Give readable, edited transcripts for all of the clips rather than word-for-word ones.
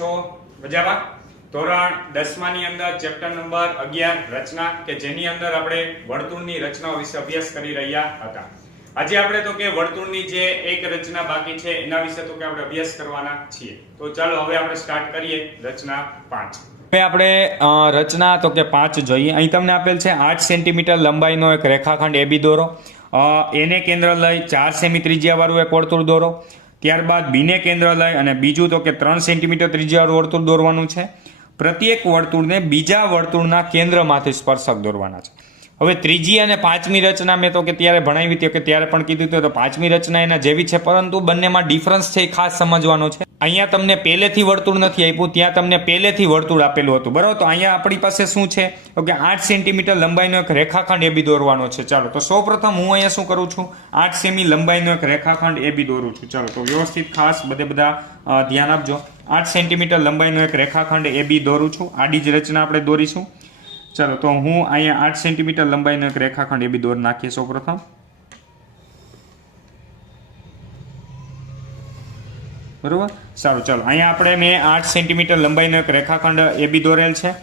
છો? મજામાં? ધોરણ 10 ની અંદર ચેપ્ટર નંબર 11 રચના કે જેની અંદર આપણે વર્તુળની રચનાઓ વિશે અભ્યાસ કરી રહ્યા હતા. આજે આપણે તો કે વર્તુળની જે એક રચના બાકી છે એના વિશે તો કે આપણે અભ્યાસ કરવાના છીએ. તો ચાલો હવે આપણે સ્ટાર્ટ કરીએ રચના 5. હવે આપણે રચના તો કે 5 જોઈએ. અહીં તમને આપેલ છે 8 સેન્ટીમીટર લંબાઈનો એક રેખાખંડ AB દોરો. એને કેન્દ્ર લઈ 4 સેમી ત્રિજ્યાવાળું એક વર્તુળ દોરો. ત્યારબાદ બીને કેન્દ્ર લઈ અને બીજું તો કે 3 સેન્ટીમીટર ત્રિજ્યાવાળું વર્તુળ દોરવાનું છે. પ્રત્યેક વર્તુળને બીજા વર્તુળના કેન્દ્રમાંથી સ્પર્શક દોરવાના છે. હવે ત્રીજી અને પાંચમી રચના મેં તો કે ત્યારે ભણાવી હતી કે ત્યારે પણ કીધું હતું, તો પાંચમી રચના એના જેવી છે, પરંતુ બંનેમાં ડિફરન્સ છે એ ખાસ સમજવાનો છે. અહીંયા તમને પહેલેથી વર્તુળ નથી આપ્યું, ત્યાં તમને પહેલેથી વર્તુળ આપેલું હતું, બરાબર. તો અહીંયા આપણી પાસે શું છે કે 8 સેન્ટીમીટર લંબાઈનો એક રેખાખંડ AB દોરવાનો છે. ચાલો તો સૌપ્રથમ હું અહીંયા શું કરું છું, 8 સેમી લંબાઈનો એક રેખાખંડ AB દોરું છું. ચાલો તો વ્યવસ્થિત ખાસ બધા ધ્યાન આપજો. 8 સેન્ટીમીટર લંબાઈનો એક રેખાખંડ AB દોરું છું. આડી જ રચના આપણે દોરીશું. ચાલો તો હું અહીંયા 8 સેન્ટીમીટર લંબાઈનો એક રેખાખંડ AB દોરી નાખીએ સૌપ્રથમ. બરોબર, સારું. ચાલો અહીંયા આપણે મેં 8 સેન્ટીમીટર લંબાઈનો એક રેખાખંડ AB દોરેલ છે.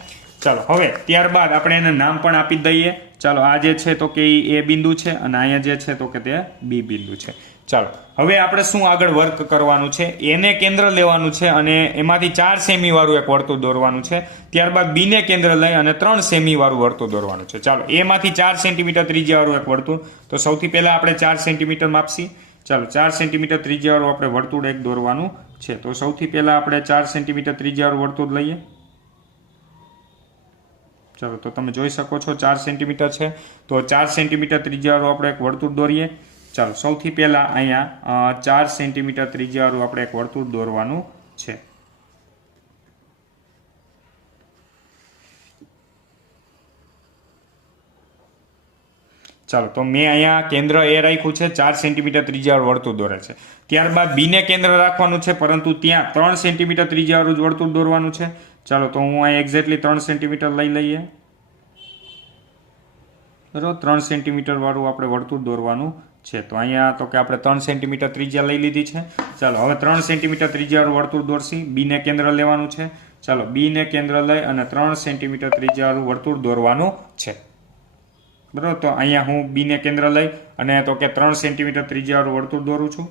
ચાલો હવે ત્યારબાદ આપણે એને નામ પણ આપી દઈએ. ચાલો આ જે છે તો કે A બિંદુ છે અને અહીંયા જે છે તો કે તે B બિંદુ છે. ચાલો હવે આપણે શું આગળ વર્ક કરવાનું છે, એને કેન્દ્ર લેવાનું છે અને એમાંથી 4 સેમી વાળું એક વર્તુળ દોરવાનું છે. ત્યારબાદ બીને કેન્દ્ર લઈ અને 3 સેમી વાળું વર્તુળ દોરવાનું છે. ચાલો એમાંથી 4 સેન્ટીમીટર ત્રિજ્યાવાળું એક વર્તુળ, તો સૌથી પહેલા આપણે 4 સેન્ટીમીટર માપશી. ચાલો 4 સેન્ટીમીટર ત્રિજ્યાવાળું આપણે વર્તુળ એક દોરવાનું છે. તો સૌથી પહેલા આપણે 4 સેન્ટીમીટર ત્રિજ્યાવાળું વર્તુળ લઈએ. ચાલો તો તમે જોઈ શકો છો 4 સેન્ટીમીટર છે, તો 4 સેન્ટીમીટર ત્રિજ્યાવાળું આપણે એક વર્તુળ દોરીએ. ચાલો સૌથી પહેલા અહીંયા 4 સેન્ટીમીટર ત્રિજ્યાવાળું આપણે એક વર્તુળ દોરવાનું છે. ચાલો તો મેં અહીંયા કેન્દ્ર એ રાખ્યું છે, 4 સેન્ટીમીટર ત્રિજ્યાવાળું વર્તુળ દોરે છે. ત્યારબાદ બીને કેન્દ્ર રાખવાનું છે, પરંતુ ત્યાં 3 સેન્ટીમીટર ત્રિજ્યાવાળું વર્તુળ દોરવાનું છે. ચાલો તો હું અહીંયા એક્ઝેક્ટલી 3 સેન્ટીમીટર લઈ લઈએ. બરાબર, 3 સેન્ટીમીટર વાળું આપણે વર્તુળ દોરવાનું છે. તો અહીંયા તો કે આપણે 3 સેન્ટીમીટર ત્રિજ્યા લઈ લીધી છે. ચાલો હવે 3 સેન્ટીમીટર ત્રિજ્યાવાળું વર્તુળ દોરશી. બીને કેન્દ્ર લેવાનું છે. ચાલો બીને કેન્દ્ર લઈ અને 3 સેન્ટીમીટર ત્રિજ્યાવાળું વર્તુળ દોરવાનું છે. બરાબર, તો અહીંયા હું બીને કેન્દ્ર લઈ અને તો કે 3 સેન્ટીમીટર ત્રિજ્યાવાળું વર્તુળ દોરું છું.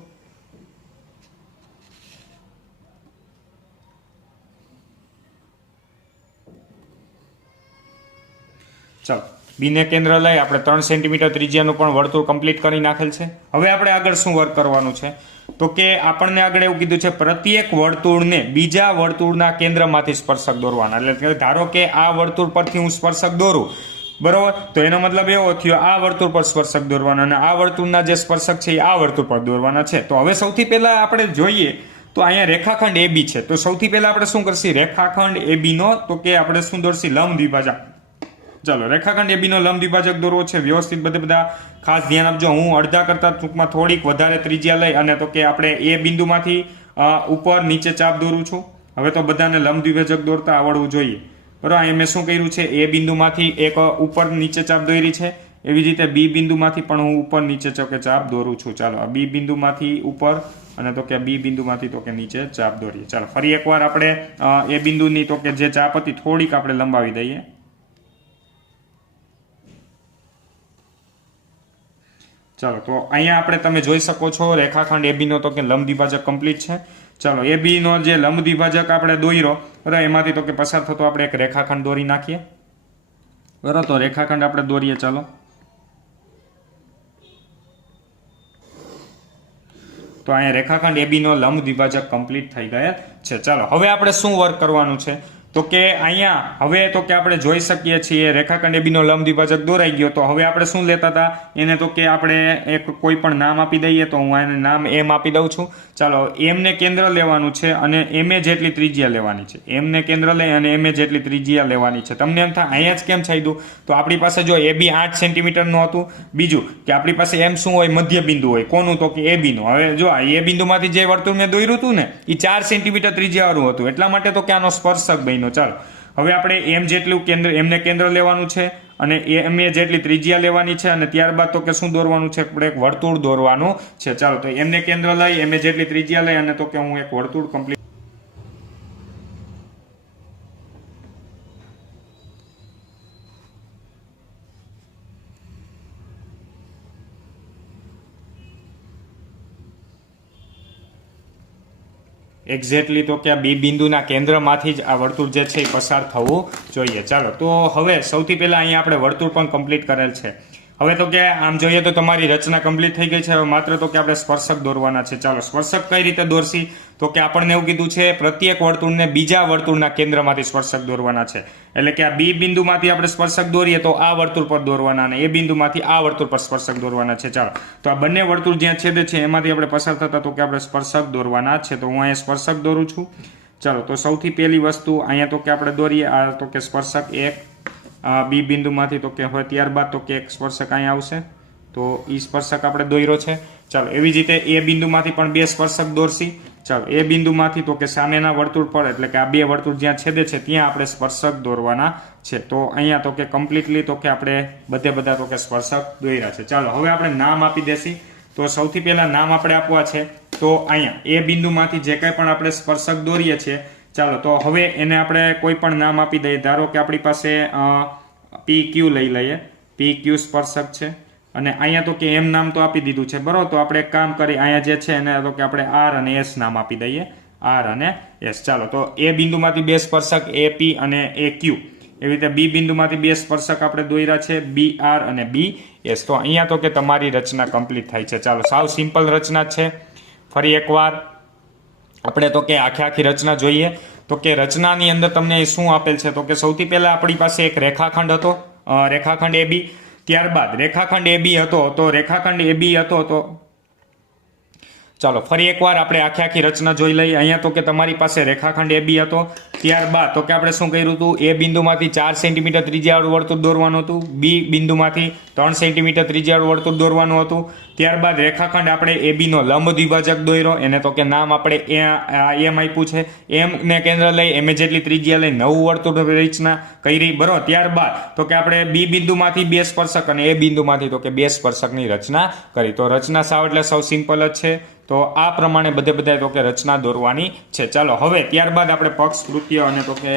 ચાલો બીને કેન્દ્ર લઈ આપણે 3 સેન્ટીમીટર ત્રિજ્યાનું પણ વર્તુળ કમ્પ્લીટ કરી નાખેલ છે. હવે આપણે આગળ શું વર્ક કરવાનું છે, તો કે આપણને આગળ એવું કીધું છે પ્રત્યેક વર્તુળને બીજા વર્તુળના કેન્દ્રમાંથી સ્પર્શક દોરવાના. એટલે ધારો કે આ વર્તુળ પરથી હું સ્પર્શક દોરું, બરોબર, તો એનો મતલબ એવો થયો આ વર્તુળ પર સ્પર્શક દોરવાના અને આ વર્તુળના જે સ્પર્શક છે એ આ વર્તુળ પર દોરવાના છે. તો હવે સૌથી પહેલા આપણે જોઈએ તો અહીંયા રેખાખંડ AB છે. તો સૌથી પહેલા આપણે શું કરશી, રેખાખંડ AB નો તો કે આપણે શું દોરશી, લંબ દ્વિભાજક. ચાલો રેખાખંડ AB નો લંબ દ્વિભાજક દોરવો છે. વ્યવસ્થિત બધા ખાસ ધ્યાન આપજો. હું અડધા કરતા ટૂંકમાં થોડીક વધારે ત્રિજ્યા લઈ અને તો કે આપણે A બિંદુમાંથી ઉપર નીચે ચાપ દોરું છું. હવે તો બધાને લંબ દ્વિભાજક દોરતા આવડવું જોઈએ, બરાબર. અહીં મેં શું કર્યું છે, A બિંદુમાંથી એક ઉપર નીચે ચાપ દોરી છે. એવી જ રીતે B બિંદુમાંથી પણ હું ઉપર નીચે કે ચાપ દોરું છું. ચાલો B બિંદુમાંથી ઉપર અને તો કે B બિંદુમાંથી તો કે નીચે ચાપ દોરીએ. ચાલો ફરી એકવાર આપણે A બિંદુની તો કે જે ચાપ હતી થોડીક આપણે લંબાવી દઈએ. ચાલો તો અહીંયા આપણે તમે જોઈ શકો છો રેખાખંડ AB નો તો કે લંબ દ્વિભાજક કમ્પ્લીટ છે. ચાલો AB નો જે લંબ દ્વિભાજક આપણે દોર્યો, બરાબર, એમાંથી તો કે પસાર થતો આપણે એક રેખાખંડ દોરી નાખીએ. બરાબર, તો રેખાખંડ આપણે દોરીએ. ચાલો તો અહીંયા રેખાખંડ AB નો લંબ દ્વિભાજક કમ્પ્લીટ થઈ ગયા છે. ચાલો હવે આપણે શું વર્ક કરવાનું છે, તો કે અહીંયા હવે તો કે આપણે જોઈ શકીએ છીએ રેખાખંડ AB નો લંબ દ્વિભાજક દોરાઈ ગયો. તો હવે આપણે શું લેતા હતા, એને તો કે આપણે એક કોઈ પણ નામ આપી દઈએ. તો હું એને નામ M આપી દઉં છું. ચાલો M ને કેન્દ્ર લેવાનું છે અને MA જેટલી ત્રિજ્યા લેવાની છે. M ને કેન્દ્ર લઈ અને MA જેટલી ત્રિજ્યા લેવાની છે. તમને એમ થાય અહીંયા જ કેમ છાયદું, તો આપણી પાસે જો AB 8 સેન્ટીમીટરનું હતું, બીજું કે આપણી પાસે M શું હોય, મધ્ય બિંદુ હોય. કોનું, તો કે AB નું. હવે જો આ A બિંદુમાંથી જે વર્તુળ મેં દોર્યું હતું ને એ 4 સેન્ટીમીટર ત્રિજ્યાવાળું હતું, એટલા માટે તો કે આનો સ્પર્શક બન્યો. ચાલો હવે આપણે M જેટલું કેન્દ્ર, M ને કેન્દ્ર લેવાનું છે અને MA જેટલી ત્રિજ્યા લેવાની છે અને ત્યારબાદ તો કે શું દોરવાનું છે, આપણે એક વર્તુળ દોરવાનું છે. ચાલો તો M ને કેન્દ્ર લઈ MA જેટલી ત્રિજ્યા લઈ અને તો કે હું એક વર્તુળ કમ્પ્લીટ એક્ઝેક્ટલી તો કે આ બી બિંદુના કેન્દ્રમાંથી જ આ વર્તુળ જે છે એ પસાર થવું જોઈએ. ચાલો તો હવે સૌથી પહેલા અહીંયા આપણે વર્તુળ પણ કમ્પ્લીટ કરેલ છે. હવે તો કે આમ જોઈએ તો તમારી રચના કમ્પ્લીટ થઈ ગઈ છે. હવે માત્ર તો કે આપણે સ્પર્શક દોરવાના છે. ચાલો સ્પર્શક કઈ રીતે દોરશી તો કે આપણને એવું કીધું છે પ્રત્યેક વર્તુળને બીજા વર્તુળના કેન્દ્રમાંથી સ્પર્શક દોરવાના છે. એટલે કે આ બી બિંદુમાંથી આપણે સ્પર્શક દોરીએ તો આ વર્તુળ પર દોરવાના અને એ બિંદુમાંથી આ વર્તુળ પર સ્પર્શક દોરવાના છે. ચાલો તો આ બંને વર્તુળ જ્યાં છેદે છે એમાંથી આપણે પસાર થતા તો કે આપણે સ્પર્શક દોરવાના છે. તો હું અહીંયા સ્પર્શક દોરું છું. ચાલો તો સૌથી પહેલી વસ્તુ અહીંયા તો કે આપણે દોરીએ આ તો કે સ્પર્શક એક બી બિંદુમાંથી તો કે હવે ત્યારબાદ તો કે એક સ્પર્શક અહીંયા આવશે તો ઈ સ્પર્શક આપણે દોર્યો છે. ચાલો એવી જ રીતે એ બિંદુમાંથી પણ બે સ્પર્શક દોરશી. ચાલો એ બિંદુમાંથી તો કે સામેના વર્તુળ પર એટલે કે આ બે વર્તુળ જ્યાં છેદે છે ત્યાં આપણે સ્પર્શક દોરવાના છે. તો અહીંયા તો કે કમ્પ્લીટલી તો કે આપણે બધા તો કે સ્પર્શક દોર્યા છે. ચાલો હવે આપણે નામ આપી દેશી. તો સૌથી પહેલા નામ આપણે આપવા છે તો અહીંયા એ બિંદુમાંથી જે કંઈ પણ આપણે સ્પર્શક દોરીએ છીએ ચાલો તો હવે એને આપણે કોઈ પણ નામ આપી દઈએ. ધારો કે આપણી પાસે PQ લઈ લઈએ. PQ સ્પર્શક છે અને અહીંયા તો કે એમ નામ તો આપી દીધું છે બરોબર. તો આપણે એક કામ કરી અહીંયા જે છે એને તો કે આપણે R અને S નામ આપી દઈએ. R અને S. ચાલો તો એ બિંદુમાંથી બે સ્પર્શક AP અને AQ. એવી રીતે બી બિંદુમાંથી બે સ્પર્શક આપણે દોર્યા છે BR અને BS. તો અહીંયા તો કે તમારી રચના કમ્પ્લીટ થાય છે. ચાલો સાવ સિમ્પલ રચના છે. ફરી એકવાર આપણે તો કે આખી રચના જોઈએ તો કે રચનાની અંદર તમને શું આપેલ છે તો કે સૌથી પહેલા આપણી પાસે એક રેખાખંડ હતો રેખાખંડ AB. ત્યારબાદ રેખાખંડ AB હતો તો રેખાખંડ AB હતો તો ચાલો ફરી એકવાર આપણે આખી રચના જોઈ લઈએ. અહીંયા તો કે તમારી પાસે રેખાખંડ AB હતો. ત્યારબાદ તો કે આપણે શું કર્યું હતું એ બિંદુમાંથી 4 સેન્ટીમીટર ત્રિજ્યાવાળું વર્તુળ દોરવાનું હતું. બી બિંદુમાંથી 3 સેન્ટીમીટર ત્રિજ્યાવાળું વર્તુળ દોરવાનું હતું. ત્યારબાદ રેખાખંડ આપણે AB નો લંબ દ્વિભાજક દોર્યો. એને તો કે નામ આપણે એમ આપ્યું છે. એમ ને કેન્દ્ર લઈ એમ જેટલી ત્રિજ્યા લઈ નવું વર્તુળ રચના કરી બરોબર. ત્યારબાદ તો કે આપણે બી બિંદુમાંથી બે સ્પર્શક અને એ બિંદુમાંથી તો કે બે સ્પર્શકની રચના કરી. તો રચના સાવ એટલે સૌ સિમ્પલ જ છે. તો આ પ્રમાણે બધે તો કે રચના દોરવાની છે. ચાલો હવે ત્યારબાદ આપણે પક્ષ કૃત્ય અને તો કે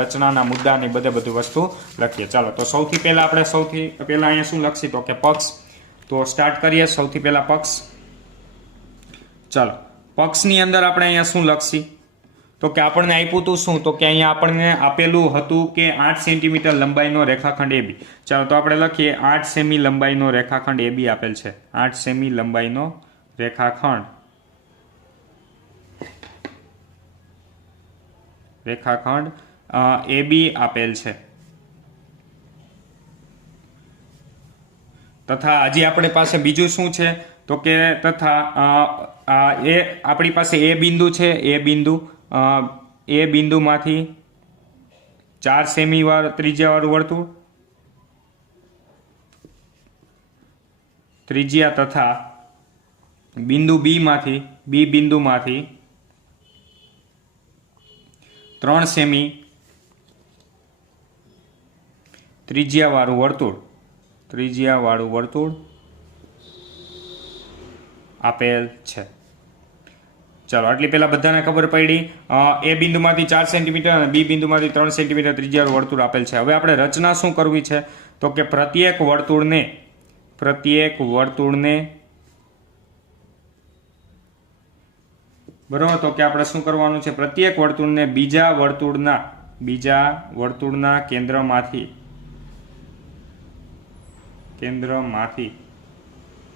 રચનાના મુદ્દાની બધી વસ્તુ લખીએ. ચાલો તો સૌથી પહેલા અહીંયા શું લખશી તો કે પક્ષ. તો સ્ટાર્ટ કરીએ. સૌથી પહેલા પક્ષ. ચાલો પક્ષની અંદર આપણે અહીંયા શું લખશી તો કે આપણને આપ્યું હતું શું તો કે અહીંયા આપણને આપેલું હતું કે 8 સેન્ટીમીટર લંબાઈનો રેખાખંડ AB. ચાલો તો આપણે લખીએ 8 સેમી લંબાઈનો રેખાખંડ AB આપેલ છે. 8 સેમી લંબાઈનો રેખાખંડ AB આપેલ છે. તથા હજી આપણી પાસે બીજું શું છે તો કે તથા એ આપણી પાસે એ બિંદુ છે. એ બિંદુમાંથી 4 સેમી ત્રિજ્યાવાળું વર્તુળ ત્રિજ્યા તથા બિંદુ બી બિંદુમાંથી 3 સેમી ત્રિજ્યાવાળું વર્તુળ આપેલ છે. ચાલો આટલી પહેલા બધાને ખબર પડી. એ બિંદુમાંથી 4 સેન્ટીમીટર અને બી બિંદુમાંથી 3 સેન્ટીમીટર ત્રિજ્યાવાળું વર્તુળ આપેલ છે. હવે આપણે રચના શું કરવી છે તો કે પ્રત્યેક વર્તુળને બરોબર. તો કે આપણે શું કરવાનું છે પ્રત્યેક વર્તુળને બીજા વર્તુળના કેન્દ્રમાંથી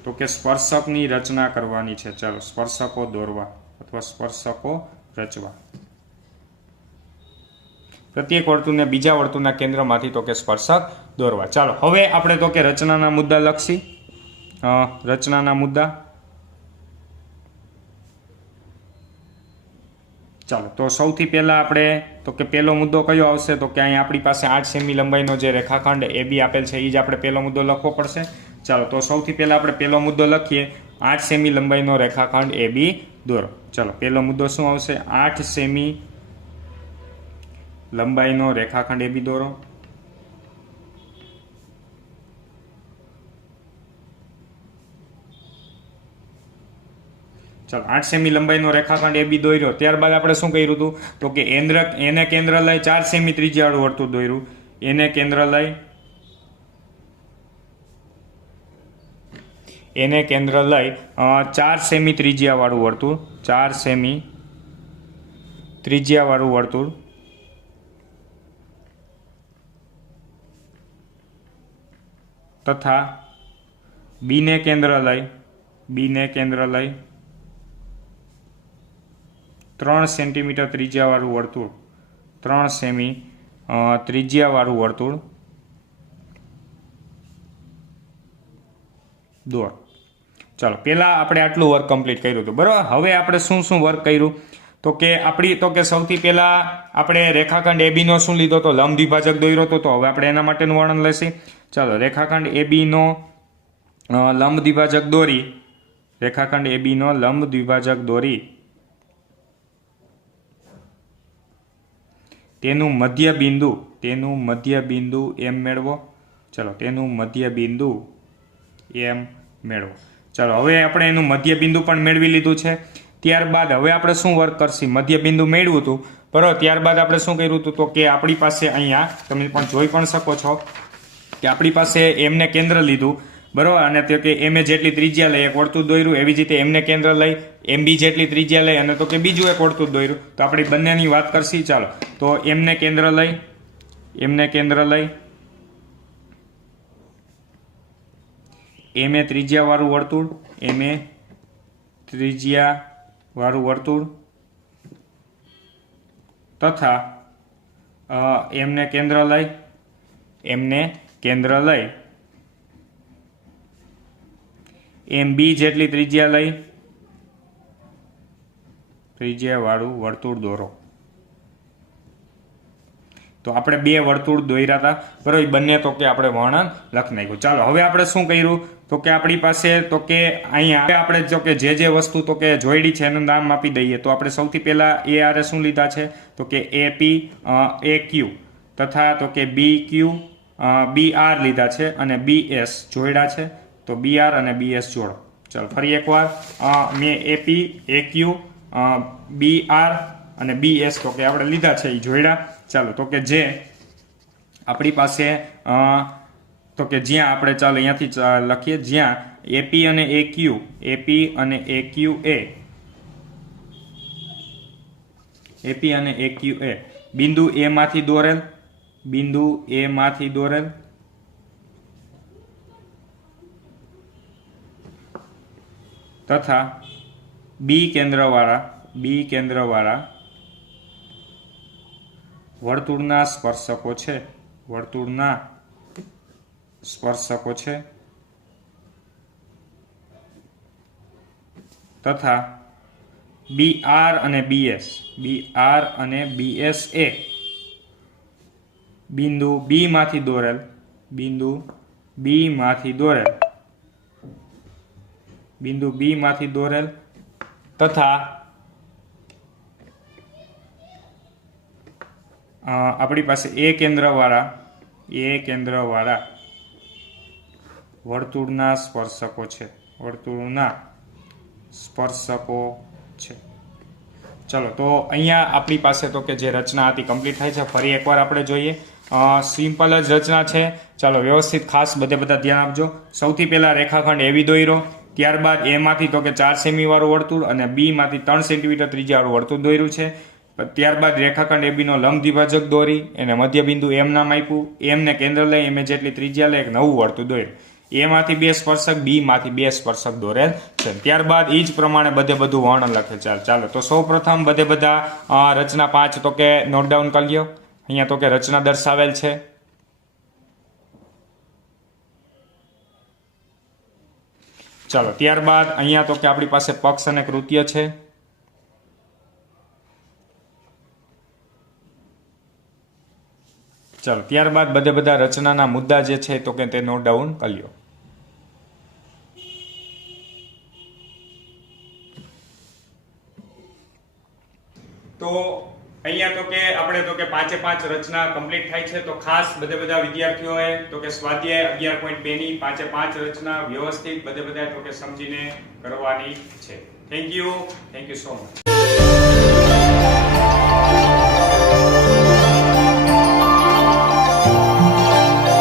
તો કે સ્પર્શકની રચના કરવાની છે. ચાલો સ્પર્શકો દોરવા અથવા સ્પર્શકો રચવા. પ્રત્યેક વર્તુળને બીજા વર્તુળના કેન્દ્રમાંથી તો કે સ્પર્શક દોરવા. ચાલો હવે આપણે તો કે રચનાના મુદ્દા લખશી. રચનાના મુદ્દા ચાલો તો સૌથી પહેલા આપણે તો કે પહેલો મુદ્દો કયો આવશે તો કે અહીંયા આપણી પાસે 8 સેમી લંબાઈનો જે રેખાખંડ AB આપેલ છે એ જ આપણે પહેલો મુદ્દો લખવો પડશે. ચાલો તો સૌથી પહેલા આપણે પહેલો મુદ્દો લખીએ 8 સેમી લંબાઈનો રેખાખંડ AB દોરો. ચાલો પહેલો મુદ્દો શું આવશે 8 સેમી લંબાઈનો રેખાખંડ AB દોરો. ચાલો 8 સેમી લંબાઈનો રેખાખંડ AB દોર્યો. ત્યારબાદ આપણે શું કર્યું હતું તો કે એને કેન્દ્ર લઈ 4 સેમી ત્રિજ્યાવાળું વર્તુળ દોર્યું. એને કેન્દ્ર લઈ 4 સેમી ત્રિજ્યાવાળું વર્તુળ 4 સેમી ત્રિજ્યાવાળું વર્તુળ તથા બીને કેન્દ્ર લઈ 3 સેન્ટીમીટર ત્રિજ્યાવાળું વર્તુળ 3 સેમી ત્રિજ્યાવાળું વર્તુળ દોર. ચાલો, પહેલા આપણે આટલું વર્ક કમ્પ્લીટ કર્યું હતું, બરાબર. હવે આપણે શું વર્ક કર્યું તો કે સૌથી પહેલા આપણે રેખાખંડ AB નો શું લીધો તો લંબ દ્વિભાજક દોર્યો હતો. તો હવે આપણે એના માટેનું વર્ણન લેશે. ચાલો, રેખાખંડ AB નો લંબ દ્વિભાજક દોરી તેનું મધ્ય બિંદુ એમ મેળવો. ચલો, તેનું મધ્ય બિંદુ એમ મેળવો. ચાલો, હવે આપણે એનું મધ્ય બિંદુ પણ મેળવી લીધું છે. ત્યારબાદ હવે આપણે શું વર્ક કરશી? મધ્ય બિંદુ મેળવ્યું હતું, બરાબર. ત્યારબાદ આપણે શું કર્યું હતું તો કે આપણી પાસે અહીંયા તમે પણ જોઈ પણ શકો છો કે આપણી પાસે એમને કેન્દ્ર લીધું, બરાબર. અને તે કે એમ જેટલી ત્રિજ્યા લઈ એક વર્તુળ દોર્યું, એવી જ રીતે એમને કેન્દ્ર લઈ MB જેટલી ત્રિજ્યા લઈ અને તો કે બીજું એક વર્તુળ દોર્યું. તો આપણે બંનેની વાત કરશી. ચાલો, તો એમને કેન્દ્ર લઈ એમે ત્રિજ્યાવાળું વર્તુળ તથા એમને કેન્દ્ર લઈ MB જેટલી ત્રિજ્યાવાળું વર્તુળ દોરો. તો આપણે 2 વર્તુળ દોર્યા હતા, બરાબર. બંને તો કે આપણે વર્ણન લખી નાખ્યું. ચાલો, હવે આપણે શું કર્યું તો કે આપણી પાસે તો કે અહીંયા આપણે જો કે જે વસ્તુ તો કે જોઈડી છે એનું નામ આપી દઈએ. તો આપણે સૌથી પહેલા AR શું લીધા છે તો કે AP AQ તથા તો કે BQ BR લીધા છે અને BS જોઈડા છે. તો BR અને BS જોડો. ચાલો, ફરી એકવાર મેં AP AQ BR અને BS તો કે આપણે લીધા છે એ જોઈડા. ચાલો, તો કે જે આપણી પાસે તો કે જ્યાં આપણે ચાલો અહીંયાથી લખીએ જ્યાં AP અને AQA બિંદુ A માંથી દોરેલ તથા B કેન્દ્રવાળા વર્તુળના સ્પર્શકો છે તથા BR અને BS એ બિંદુ B માંથી દોરેલ તથા આપણી પાસે A કેન્દ્રવાળા વર્તુળના સ્પર્શકો છે. ચલો, તો અહીંયા આપણી પાસે તો કે જે રચના હતી કમ્પ્લીટ થાય છે. ફરી એકવાર આપણે જોઈએ. સિમ્પલ જ રચના છે. ચાલો, વ્યવસ્થિત ખાસ બધા ધ્યાન આપજો. સૌથી પહેલા રેખાખંડ AB દોર્યો, ત્યારબાદ A માંથી તો કે 4 સેમી વાળું વર્તુળ અને B માંથી 3 સેન્ટીમીટર ત્રિજ્યાવાળું વર્તુળ દોર્યું છે. ત્યારબાદ રેખાખંડ AB નો લંબ દ્વિભાજક દોરી એને મધ્ય બિંદુ M નામ આપ્યું. M ને કેન્દ્ર લઈ M જેટલી ત્રિજ્યા લઈ એક નવું વર્તુળ દોર્યું. A માંથી 2 સ્પર્શક, B માંથી 2 સ્પર્શક દોરેલ છે. ત્યારબાદ એ જ પ્રમાણે બધું વર્ણન લખે છે. ચાલો, તો સૌ પ્રથમ બધા રચના 5 તો કે નોટ ડાઉન કરી લ્યો. અહીંયા તો કે રચના દર્શાવેલ છે. ચાલો, ત્યારબાદ અહીંયા તો કે આપણી પાસે પક્ષ અને કૃત્ય છે. ચાલો, ત્યારબાદ બધા રચનાના મુદ્દા જે છે તો કે તે નોટ ડાઉન કરી લ્યો. તો અહીંયા તો કે આપણે તો કે 5 રચના કમ્પ્લીટ થાય છે. તો ખાસ બધા વિદ્યાર્થીઓએ તો કે સ્વાધ્યાય 11.2 ની 5 રચના વ્યવસ્થિત બધા તો કે સમજીને કરવાની છે. Thank you so much.